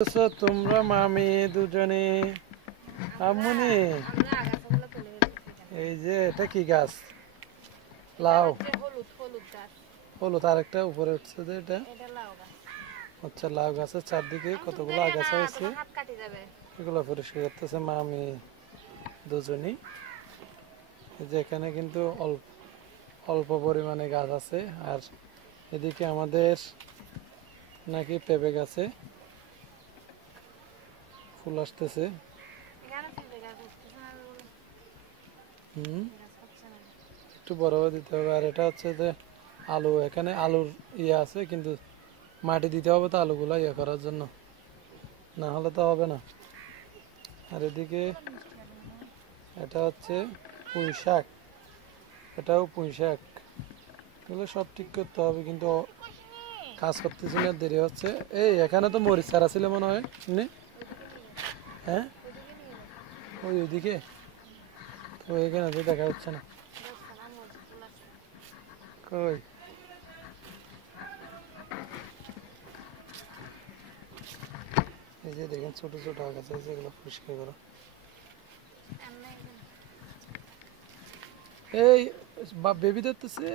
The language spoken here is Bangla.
তোমরা মামি দুজনে আম্মুনি এই যে এটা কি গাছ? লাউ। হলুদ আর একটা উপরে উঠছে যে এটা আচ্ছা লাউ গাছের চারদিকে কতগুলো আগাছা হয়েছে এগুলো পরিষ্কার করতেছে মামি দুজনই। এই যে এখানে কিন্তু অল্প পরিমাণে গাছ আছে আর এদিকে আমাদের নাকি পেঁপে গাছে ফুল আসতেছে। একটু বড় দিতে হবে। আর এটা হচ্ছে যে আলু, এখানে আলুর ইয়ে আছে কিন্তু মাটি দিতে হবে তো আলুগুলো ইয়ে করার জন্য, না হলে তো হবে না। আর এদিকে এটা হচ্ছে পুঁই শাক, এটাও পুঁই শাক, এগুলো সব ঠিক করতে হবে কিন্তু কাজ করতেছি না, দেরি হচ্ছে। এই এখানে তো মরিচ চারা ছিল মনে হয়, হ্যাঁ ওইদিকে তো এখানে তো দেখা যাচ্ছে না কই। এই যে দেখেন ছোট ছোট আগাছা আছে, এগুলো পরিষ্কার করো। এই বেবি ধরতেছে।